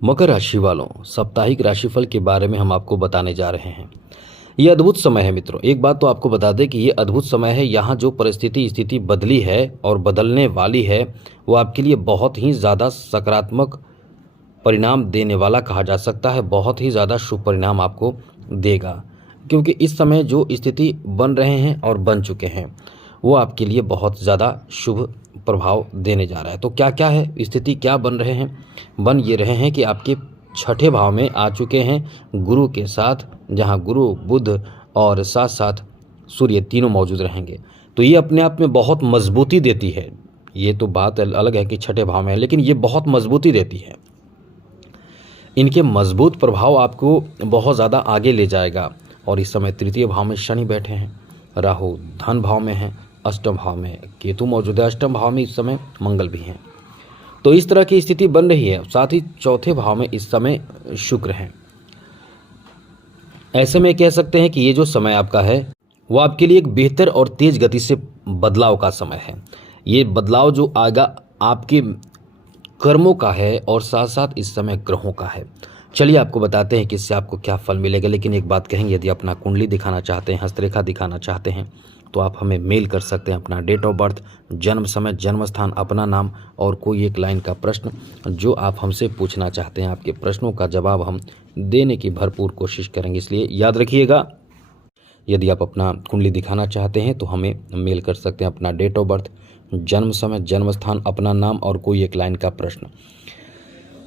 मकर राशि वालों, साप्ताहिक राशिफल के बारे में हम आपको बताने जा रहे हैं। ये अद्भुत समय है मित्रों। एक बात तो आपको बता दें कि ये अद्भुत समय है। यहाँ जो परिस्थिति स्थिति बदली है और बदलने वाली है, वो आपके लिए बहुत ही ज़्यादा सकारात्मक परिणाम देने वाला कहा जा सकता है। बहुत ही ज़्यादा शुभ परिणाम आपको देगा, क्योंकि इस समय जो स्थिति बन रहे हैं और बन चुके हैं, वो आपके लिए बहुत ज़्यादा शुभ प्रभाव देने जा रहा है। तो क्या क्या है स्थिति, क्या बन रहे हैं? बन ये रहे हैं कि आपके छठे भाव में आ चुके हैं गुरु के साथ, जहां गुरु, बुध और साथ साथ सूर्य तीनों मौजूद रहेंगे। तो ये अपने आप में बहुत मजबूती देती है। ये तो बात अलग है कि छठे भाव में है, लेकिन ये बहुत मजबूती देती है। इनके मजबूत प्रभाव आपको बहुत ज़्यादा आगे ले जाएगा। और इस समय तृतीय भाव में शनि बैठे हैं, राहु धन भाव में है, अष्टम भाव में केतु मौजूद है, अष्टम भाव में इस समय मंगल भी हैं। तो इस तरह की स्थिति बन रही है। साथ ही चौथे भाव में इस समय शुक्र हैं। ऐसे में कह सकते हैं कि ये जो समय आपका है, वो आपके लिए एक बेहतर और तेज गति से बदलाव का समय है। ये बदलाव जो आएगा आपके कर्मों का है और साथ साथ इस समय ग्रहों का है। चलिए आपको बताते हैं कि इससे आपको क्या फल मिलेगा। लेकिन एक बात कहेंगे, यदि अपना कुंडली दिखाना चाहते हैं, हस्तरेखा दिखाना चाहते हैं, तो आप हमें मेल कर सकते हैं अपना डेट ऑफ बर्थ, जन्म समय, जन्म स्थान, अपना नाम और कोई एक लाइन का प्रश्न जो आप हमसे पूछना चाहते हैं। आपके प्रश्नों का जवाब हम देने की भरपूर कोशिश करेंगे। इसलिए याद रखिएगा, यदि आप अपना कुंडली दिखाना चाहते हैं तो हमें मेल कर सकते हैं अपना डेट ऑफ बर्थ, जन्म समय, जन्म स्थान, अपना नाम और कोई एक लाइन का प्रश्न।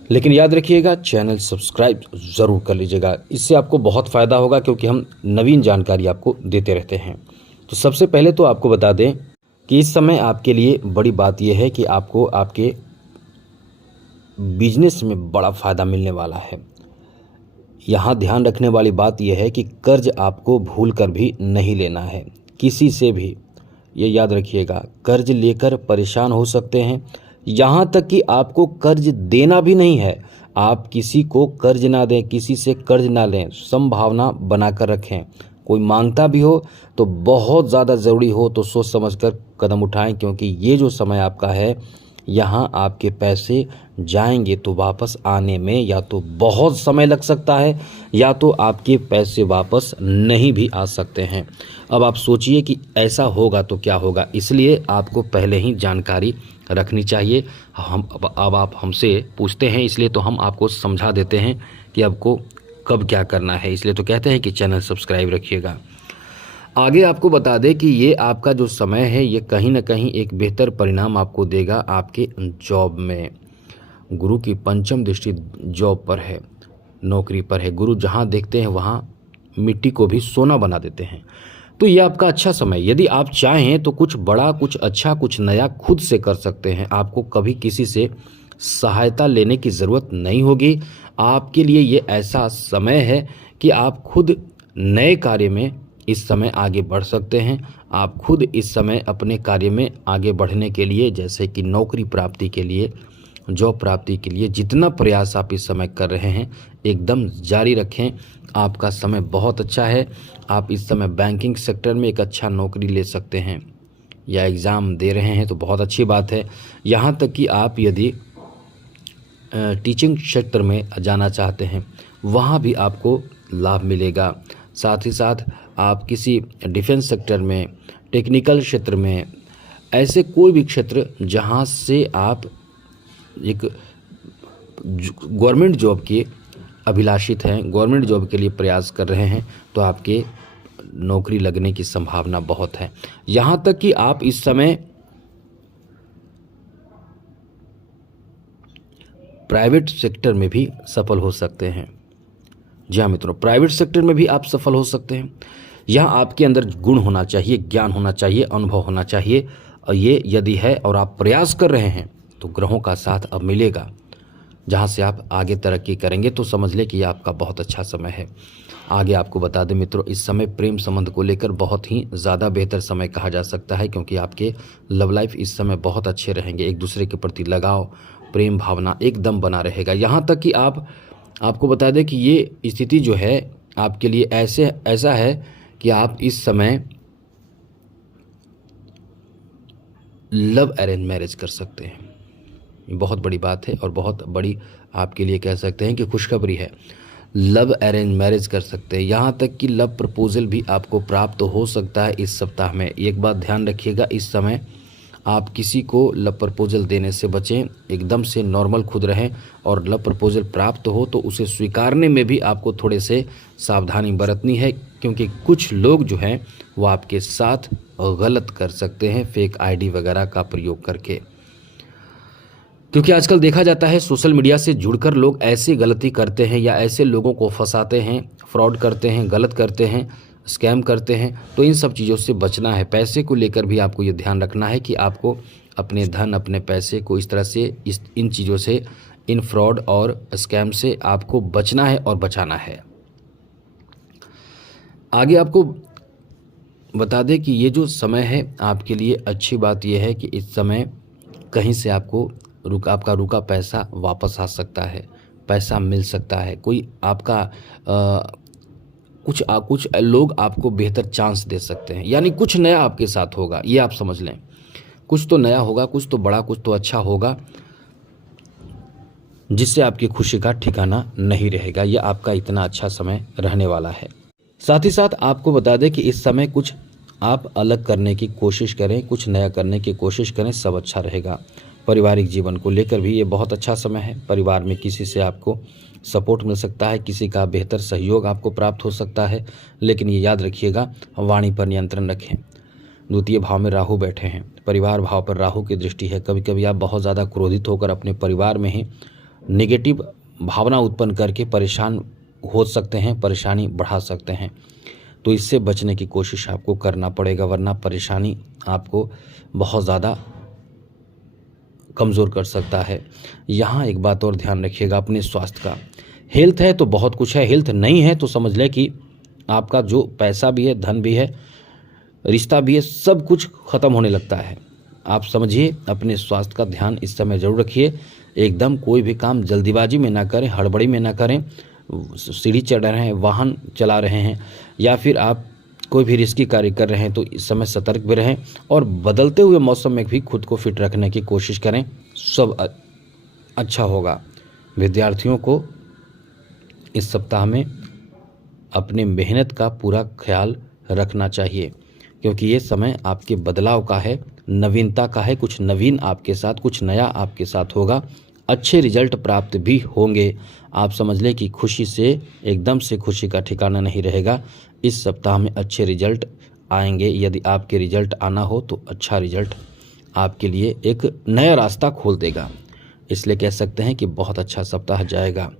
लेकिन याद रखिएगा, चैनल सब्सक्राइब ज़रूर कर लीजिएगा। इससे आपको बहुत फ़ायदा होगा, क्योंकि हम नवीन जानकारी आपको देते रहते हैं। तो सबसे पहले तो आपको बता दें कि इस समय आपके लिए बड़ी बात यह है कि आपको आपके बिजनेस में बड़ा फ़ायदा मिलने वाला है। यहाँ ध्यान रखने वाली बात यह है कि कर्ज आपको भूल कर भी नहीं लेना है किसी से भी। ये याद रखिएगा, कर्ज लेकर परेशान हो सकते हैं। यहाँ तक कि आपको कर्ज देना भी नहीं है। आप किसी को कर्ज ना दें, किसी से कर्ज ना लें, संभावना बनाकर रखें। कोई मांगता भी हो तो बहुत ज़्यादा ज़रूरी हो तो सोच समझकर कदम उठाएं, क्योंकि ये जो समय आपका है, यहाँ आपके पैसे जाएंगे तो वापस आने में या तो बहुत समय लग सकता है, या तो आपके पैसे वापस नहीं भी आ सकते हैं। अब आप सोचिए कि ऐसा होगा तो क्या होगा। इसलिए आपको पहले ही जानकारी रखनी चाहिए। अब आप हमसे पूछते हैं, इसलिए तो हम आपको समझा देते हैं कि आपको कब क्या करना है। इसलिए तो कहते हैं कि चैनल सब्सक्राइब रखिएगा। आगे आपको बता दें कि ये आपका जो समय है, ये कहीं ना कहीं एक बेहतर परिणाम आपको देगा आपके जॉब में। गुरु की पंचम दृष्टि जॉब पर है, नौकरी पर है। गुरु जहाँ देखते हैं वहाँ मिट्टी को भी सोना बना देते हैं। तो ये आपका अच्छा समय। यदि आप चाहें तो कुछ बड़ा, कुछ अच्छा, कुछ नया खुद से कर सकते हैं। आपको कभी किसी से सहायता लेने की ज़रूरत नहीं होगी। आपके लिए ये ऐसा समय है कि आप खुद नए कार्य में इस समय आगे बढ़ सकते हैं। आप खुद इस समय अपने कार्य में आगे बढ़ने के लिए, जैसे कि नौकरी प्राप्ति के लिए, जॉब प्राप्ति के लिए जितना प्रयास आप इस समय कर रहे हैं, एकदम जारी रखें। आपका समय बहुत अच्छा है। आप इस समय बैंकिंग सेक्टर में एक अच्छा नौकरी ले सकते हैं, या एग्ज़ाम दे रहे हैं तो बहुत अच्छी बात है। यहाँ तक कि आप यदि टीचिंग क्षेत्र में जाना चाहते हैं, वहाँ भी आपको लाभ मिलेगा। साथ ही साथ आप किसी डिफेंस सेक्टर में, टेक्निकल क्षेत्र में, ऐसे कोई भी क्षेत्र जहाँ से आप एक गवर्नमेंट जॉब के अभिलाषित हैं, गवर्नमेंट जॉब के लिए प्रयास कर रहे हैं, तो आपके नौकरी लगने की संभावना बहुत है। यहाँ तक कि आप इस समय प्राइवेट सेक्टर में भी सफल हो सकते हैं। जी हाँ मित्रों, प्राइवेट सेक्टर में भी आप सफल हो सकते हैं। यहाँ आपके अंदर गुण होना चाहिए, ज्ञान होना चाहिए, अनुभव होना चाहिए। और ये यदि है और आप प्रयास कर रहे हैं तो ग्रहों का साथ अब मिलेगा, जहाँ से आप आगे तरक्की करेंगे। तो समझ लें कि ये आपका बहुत अच्छा समय है। आगे आपको बता दें मित्रों, इस समय प्रेम संबंध को लेकर बहुत ही ज़्यादा बेहतर समय कहा जा सकता है, क्योंकि आपके लव लाइफ इस समय बहुत अच्छे रहेंगे। एक दूसरे के प्रति लगाव, प्रेम भावना एकदम बना रहेगा। यहाँ तक कि आपको बता दें कि ये स्थिति जो है आपके लिए ऐसा है कि आप इस समय लव अरेंज मैरिज कर सकते हैं। बहुत बड़ी बात है और बहुत बड़ी आपके लिए कह सकते हैं कि खुशखबरी है। लव अरेंज मैरिज कर सकते हैं, यहाँ तक कि लव प्रपोजल भी आपको प्राप्त हो सकता है इस सप्ताह में। एक बात ध्यान रखिएगा, इस समय आप किसी को लव प्रपोजल देने से बचें, एकदम से नॉर्मल खुद रहें, और लव प्रपोजल प्राप्त हो तो उसे स्वीकारने में भी आपको थोड़े से सावधानी बरतनी है, क्योंकि कुछ लोग जो हैं वो आपके साथ गलत कर सकते हैं फेक आईडी वगैरह का प्रयोग करके। क्योंकि आजकल देखा जाता है सोशल मीडिया से जुड़कर लोग ऐसी गलती करते हैं या ऐसे लोगों को फंसाते हैं, फ्रॉड करते हैं, गलत करते हैं, स्कैम करते हैं। तो इन सब चीज़ों से बचना है। पैसे को लेकर भी आपको ये ध्यान रखना है कि आपको अपने धन, अपने पैसे को इस तरह से इन चीज़ों से, इन फ्रॉड और स्कैम से आपको बचना है और बचाना है। आगे आपको बता दें कि ये जो समय है आपके लिए अच्छी बात यह है कि इस समय कहीं से आपको आपका रुका पैसा वापस आ सकता है, पैसा मिल सकता है। कोई आपका कुछ लोग आपको बेहतर चांस दे सकते हैं, यानी कुछ नया आपके साथ होगा, ये आप समझ लें। कुछ तो नया होगा, कुछ तो बड़ा, कुछ तो अच्छा होगा, जिससे आपकी खुशी का ठिकाना नहीं रहेगा। यह आपका इतना अच्छा समय रहने वाला है। साथ ही साथ आपको बता दें कि इस समय कुछ आप अलग करने की कोशिश करें, कुछ नया करने की कोशिश करें, सब अच्छा रहेगा। पारिवारिक जीवन को लेकर भी ये बहुत अच्छा समय है। परिवार में किसी से आपको सपोर्ट मिल सकता है, किसी का बेहतर सहयोग आपको प्राप्त हो सकता है। लेकिन ये याद रखिएगा, वाणी पर नियंत्रण रखें। द्वितीय भाव में राहु बैठे हैं, परिवार भाव पर राहु की दृष्टि है। कभी कभी आप बहुत ज़्यादा क्रोधित होकर अपने परिवार में ही नेगेटिव भावना उत्पन्न करके परेशान हो सकते हैं, परेशानी बढ़ा सकते हैं। तो इससे बचने की कोशिश आपको करना पड़ेगा, वरना परेशानी आपको बहुत ज़्यादा कमज़ोर कर सकता है। यहाँ एक बात और ध्यान रखिएगा अपने स्वास्थ्य का। हेल्थ है तो बहुत कुछ है, हेल्थ नहीं है तो समझ लें कि आपका जो पैसा भी है, धन भी है, रिश्ता भी है, सब कुछ ख़त्म होने लगता है। आप समझिए, अपने स्वास्थ्य का ध्यान इस समय जरूर रखिए। एकदम कोई भी काम जल्दीबाजी में ना करें, हड़बड़ी में ना करें। सीढ़ी चढ़ रहे हैं, वाहन चला रहे हैं, या फिर आप कोई भी रिस्की कार्य कर रहे हैं तो इस समय सतर्क भी रहें, और बदलते हुए मौसम में भी खुद को फिट रखने की कोशिश करें। सब अच्छा होगा। विद्यार्थियों को इस सप्ताह में अपने मेहनत का पूरा ख्याल रखना चाहिए, क्योंकि ये समय आपके बदलाव का है, नवीनता का है। कुछ नवीन आपके साथ, कुछ नया आपके साथ होगा। अच्छे रिजल्ट प्राप्त भी होंगे। आप समझ लें कि खुशी से एकदम से खुशी का ठिकाना नहीं रहेगा। इस सप्ताह में अच्छे रिजल्ट आएंगे। यदि आपके रिजल्ट आना हो तो अच्छा रिजल्ट आपके लिए एक नया रास्ता खोल देगा। इसलिए कह सकते हैं कि बहुत अच्छा सप्ताह जाएगा।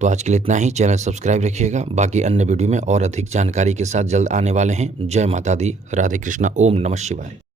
तो आज के लिए इतना ही। चैनल सब्सक्राइब रखिएगा। बाकी अन्य वीडियो में और अधिक जानकारी के साथ जल्द आने वाले हैं। जय माता दी, राधे कृष्णा, ओम नमः शिवाय।